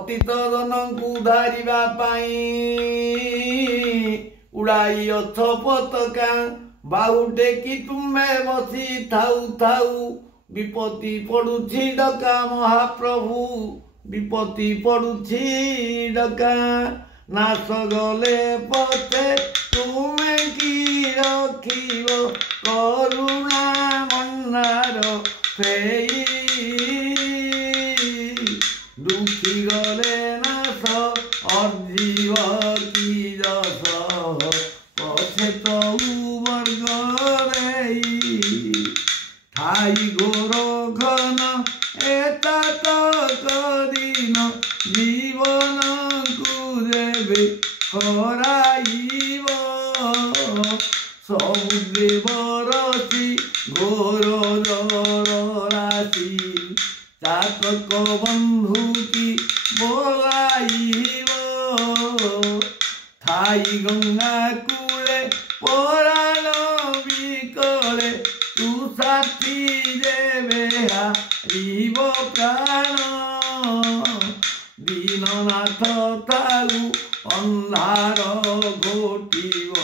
ଅତୀତ ଜନଙ୍କୁ ଧରିବା ପାଇଁ ଉଡ଼ାଇଅଛ ପତାକା, ବାହୁ ଟେକି ତୁମେ ବସି ଥାଉ ଥାଉ ବିପତ୍ତି ପଡୁଛି ଡକା। ମହାପ୍ରଭୁ ବିପତ୍ତି ପଡୁଛି ଡକା। ନାଶ ଗଲେ ପଛେ ତୁମେ କି ରଖିବ, କରୁଣା ମନ୍ନାର ଫେଇ। ଦୁଃଖୀ ଗଲେ ନାଶ ଅର୍ଜିବ କି ଯଶ, ପଛେ ତଉ ବର୍ଗ ଦେଇ। ଥାଇ ଘୋର ଘନ ଏତକ ଦିନ, ଜୀବନକୁ ଯେବେ ହରାଇବ। ସମୁଦ୍ରେ ବରସି ଘୋର ଜଳ ରାଶି, ଚାତକ ବନ୍ଧୁ କି ବୋଲାଇବ। ଥାଇ ଗଙ୍ଗା କୂଳେ ପରାଣ ବିକଳେ, ତୁ ସାଥୀ ଯେବେ ହାରିବ ପ୍ରାଣ। ଦୀନନାଥ ଥାଉ ଅନ୍ଧାର ଘୋଟିବ,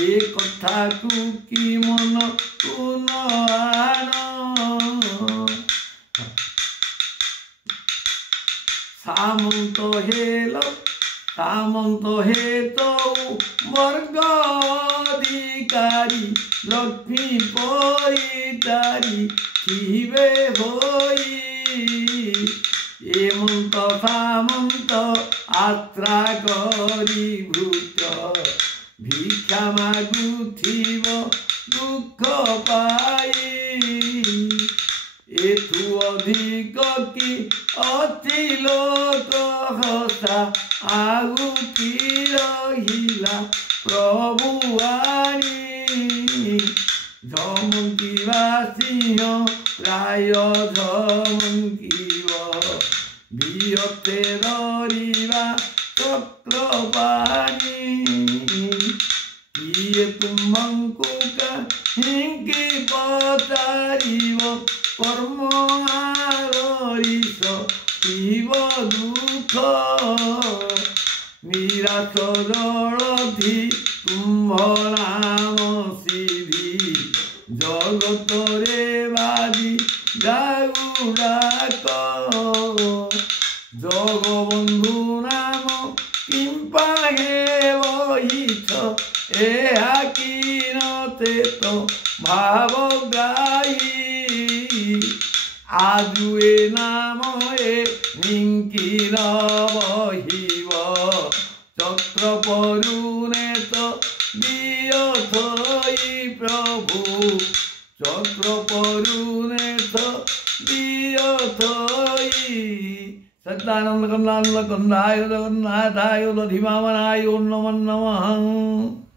ଏ କଥାକୁ କି ମନକୁ ନ ଆଣ। ସାମନ୍ତ ହେ ତଉ ବର୍ଗ ଅଧିକାରୀ, ଲକ୍ଷ୍ମୀ ପରିଚାରୀ ଥିବେ ହୋଇ। ଏମନ୍ତ ସାମନ୍ତ ଆଶ୍ରା କରି ଭୃତ୍ୟ, ଭିକ୍ଷା ମାଗୁଥିବ ଦୁଃଖ ପାଇ। ଏଠୁ ଅଧିକ କି ଅତି ଲୋକ ହସା, ଆଉ କି ରହିଲା ପ୍ରଭୁ ଆଣି। ଝମଙ୍କିବା ସିଂହ ପ୍ରାୟ ଝମଙ୍କିବ, ବିୟତେ ଧରିବା ଚକ୍ରପାଣି। କିଏ ତୁମଙ୍କୁ କାହିଁକି ପଚାରିବ, କର୍ମ ଆଦରିଷ ଥିବ ଦୁଃଖ। ନିରାଶ ଜଳଧି ତୁମ୍ଭ ନାମ ସିଧି, ଜଗତରେ ବାଜି ଯାଉ ଡାକ। ଜଗବନ୍ଧୁ ନାମ କିମ୍ପା ବହିଛ, ଏହା କି ନତେ ତ ଭାବ ଗାଇ। ଆଜୁ ଏ ନାମ ଏ ନିଙ୍କିର ବହିବ, ଚକ୍ର ପରୁନେ ତ ଦିଅ ଥଇ ପ୍ରଭୁ। ଚକ୍ର ପରୁନେ ତ ଦିଅ ଥଇ। ସଚ୍ଚିଦାନନ୍ଦ କନ୍ଦାନନ୍ଦ କନ୍ଦାୟ ଜଗନ୍ନାଥାୟ ଦଧିମାମନାୟ ନମଃ।